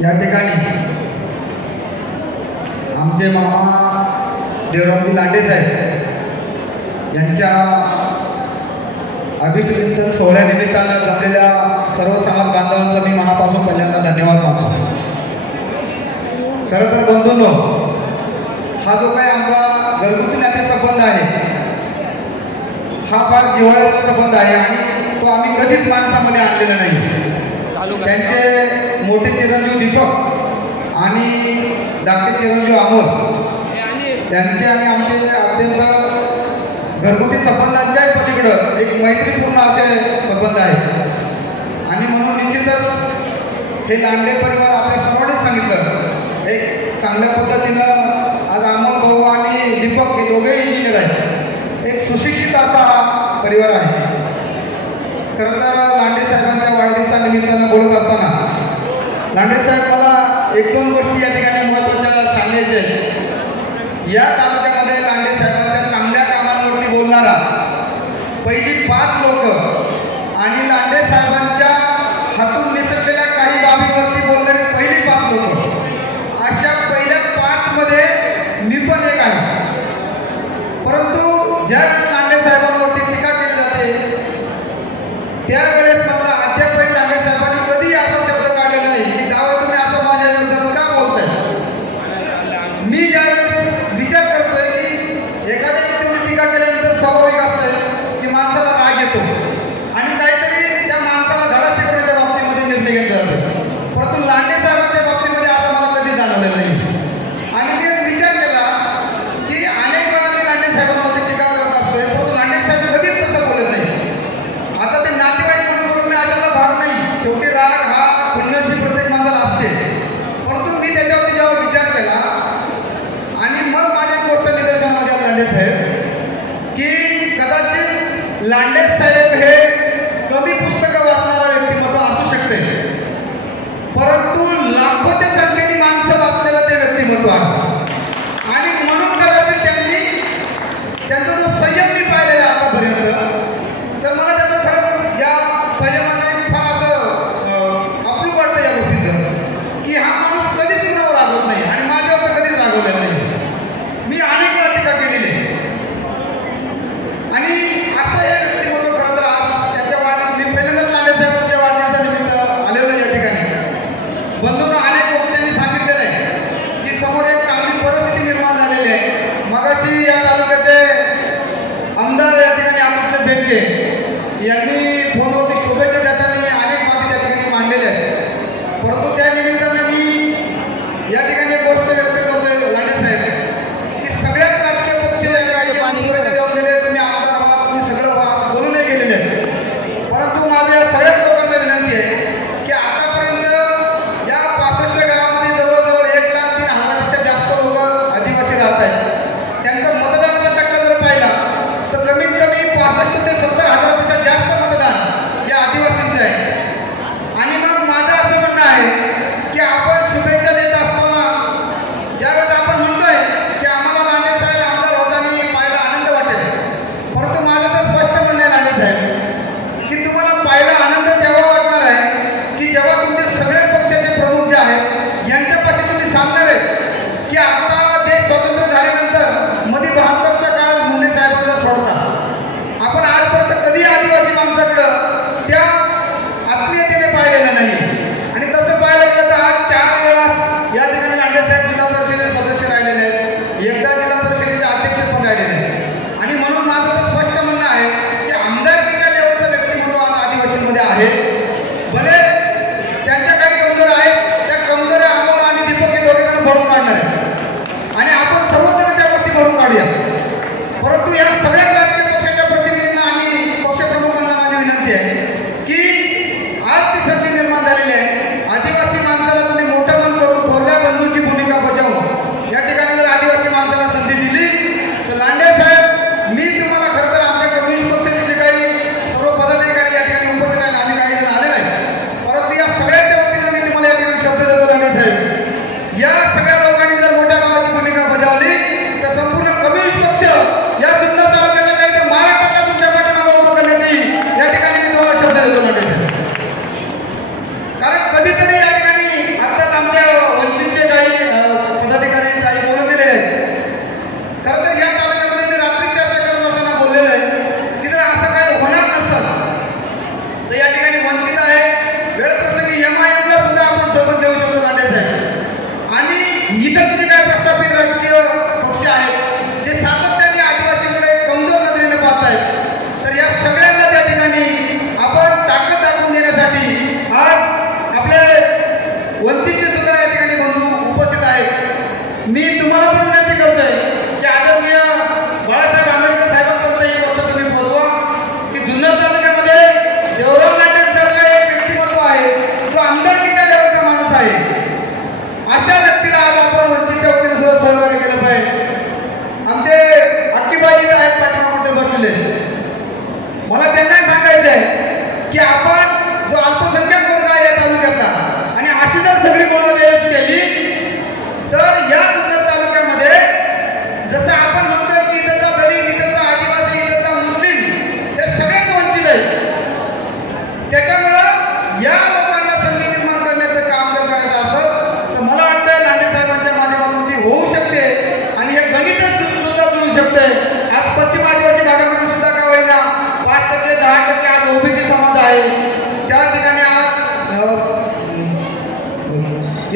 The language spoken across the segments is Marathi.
या ठिकाणी आमचे मामा देवरामजी लांडे साहेब यांच्या अभिष्टचिंतन सोहळ्यानिमित्तानं जमलेल्या सर्व समाज बांधवांचा मी मनापासून पहिल्यांदा धन्यवाद मानतो। खरं तर बंधूंनो, हा जो काही आमचा घरगुती नाते संबंध आहे हा फार जिव्हाळ्याचा संबंध आहे आणि तो आम्ही कधीच माणसामध्ये आणलेला नाही। त्यांचे मोठे चिरंजीव दीपक आणि धाकटे चिरंजीव अमोल त्यांचे आणि आमचे अत्यंत घरगुती संबंधांच्या पलीकडं एक मैत्रीपूर्ण असे संबंध आहेत आणि म्हणून निश्चितच हे लांडे परिवार आपल्या सर्वांनीच सांगितलं एक चांगल्या पद्धतीनं आज अमोल भाऊ आणि दीपक हे दोघेही इंजिनियर आहेत। एक सुशिक्षित असा हा परिवार आहे। खरं तर लांडे साहेबांच्या वाढदिवसा निमित्तानं बोलत असताना लांडे साहेब मला एक दोन गोष्टी या ठिकाणी महत्त्वाच्या सांगायच्या आहेत। या तालुक्यामध्ये लांडे साहेबांच्या चांगल्या कामांवरती बोलणारा पहिली 5 लोक आणि लांडे साहेबांच्या हातून निसटलेल्या काही बाबींवरती बोलणारी पहिली 5 लोक अशा पहिल्या 5 मध्ये मी पण एक आहे। परंतु ज्या लांडे साहेबांवरती टीका केली जाते त्यावेळेस मात्र अद्यापही लांडे साहेबांनी कधी असा शब्द काढलेला नाही की जावं तुम्ही असं माझ्या विरोधात का बोलताय। मी ज्यावेळेस विचार करतोय की एखाद्या व्यक्तीवर टीका केल्यानंतर स्वाभाविक असतं की माणसाला राग येतो आणि काहीतरी त्या माणसाला धडा शिकवण्याच्या बाबतीमध्ये निर्णय घेतला जातो। परंतु लांडे साहेबांच्या बाबतीमध्ये असं मला कधी जाणवलेलं नाही आणि मी विचार केला की अनेक वेळा मी लांडे साहेबांवरती टीका करत असतोय परंतु लांडे साहेब कधीच तसं बोलत नाही। आता ते नातेवाईक म्हणून बोलणे अशाला भाग नाही, शेवटी राग हा खुन्नसी प्रत्येक माणसाला असते। परंतु मी त्याच्यावरती जेव्हा विचार केला आणि मग माझ्या गोष्ट निदर्शनामध्ये लांडे साहेब की कदाचित लांडे साहेब हे कमी पुस्तकं वाचणारा व्यक्तिमत्व असू शकते परंतु लाखोच्या संख्येने माणसं वाचलेलं ते व्यक्तिमत्व आहे आणि म्हणून कदाचित त्यांचा जो संयम मी पाहिलेला आतापर्यंत तर मला त्याचं खरंच या संयमाचं एक फार असं अप्रूप वाटतं या गोष्टीचं की हा माणूस कधीच कुणावर रागवत नाही आणि माझ्यावर तर कधीच रागवलेला नाही। मी अनेक वेळा टीका केलेली आहे आणि असं हे व्यक्तिमत्व खरं तर आज त्याच्या मी पहिल्यांदाच लांडे साहेबांच्या वाढदिवसानिमित्त आलेलो या ठिकाणी बंधूंना अनेक लोक त्यांनी सांगितलेलं आहे की समोर एक चांगली परिस्थिती निर्माण झालेली आहे। मगाशी या तालुक्याचे आमदार या ठिकाणी अमित बेनके यांनी फोनवरती शुभेच्छा देताना अनेक बाबी त्या ठिकाणी मांडलेल्या आहेत परंतु त्या निमित्तानं मी या ठिकाणी एक गोष्ट व्यक्त करतोय लांडे साहेब की सगळ्याच राजकीय पक्ष शुभेच्छा देऊन गेले तुम्ही आमदार व्हा तुम्ही सगळं व्हा बोलून नाही गेलेले आहेत परंतु माझ्या या सगळ्याच लोकांना विनंती आहे की आतापर्यंत या 65 गावामध्ये जवळजवळ 1,03,000पेक्षा जास्त लोक आदिवासी राहत आहेत। त्यांचा मतदानाचा टक्का जर पाहिला तर कमीत कमी 65 ते 70,000पेक्षा जास्त मतदान या आदिवासींचं आहे आणि मग माझं असं म्हणणं आहे की आपण शुभेच्छा देत असताना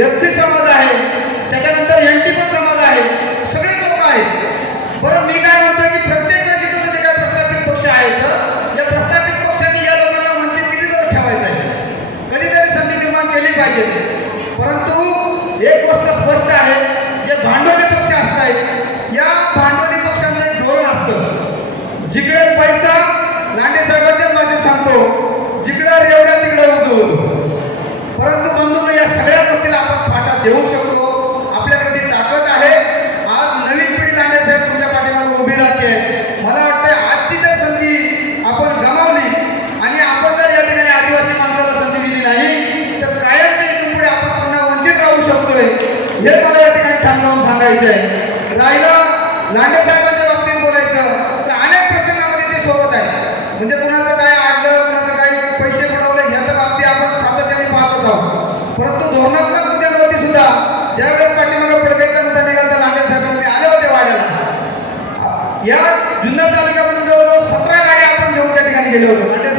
एससी समाज आहे, त्याच्यानंतर एनटी पण समाज आहे, सगळे लोक आहेत. बरं मी काय म्हणतोय की प्रत्येक राज्यातून जे काही प्रस्थापित पक्ष आहेत या प्रस्थापित पक्षांनी या लोकांना वंचित कितीतरी ठेवायचं आहे, कधीतरी संधी निर्माण केली पाहिजे. परंतु एक गोष्ट स्पष्ट आहे, जे भांडवली पक्ष असतात या भांडवली पक्षांचं एक धोरण असतं, जिकडे पैसा लांडे साहेबांच्याच भाषेत सांगतो, जिकडे रेवड्या तिकडे उडतो. परंतु बंधूंनो या सगळ्या गोष्टीला आपण फाटा देऊ शकतो. आपल्याकडे ती ताकद आहे. आज नवीन पिढी लांडे साहेब तुमच्या पाठीमागे उभी राहते. मला वाटतं आजची जर संधी आपण गमावली आणि आपण जर या ठिकाणी आदिवासी माणसाला संधी दिली नाही तर कायमच्या इथून पुढे आपण पुन्हा वंचित राहू शकतोय, हे मला या ठिकाणी ठाम लावून सांगायचं आहे. राहिलं लांडे साहेबांच्या बाबतीत बोलायचं तर अनेक प्रसंगामध्ये ते सोबत आहे. म्हणजे कुणाचं काय आडलं, कुणाचं काही पैसे बुडवले ह्याच्या बाबतीत आपण सातत्याने पाहतच आहोत. परंतु धोरणात्मक मुद्द्यांवरती सुद्धा ज्यावेळेस पाठीमागे पडकायचा मुद्दा निघाला लांडे साहेब तुम्ही आले होते वाड्याला. या जुन्नर तालुक्यातून जवळजवळ 17 गाड्या आपण घेऊन त्या ठिकाणी गेलो होतो. लांडे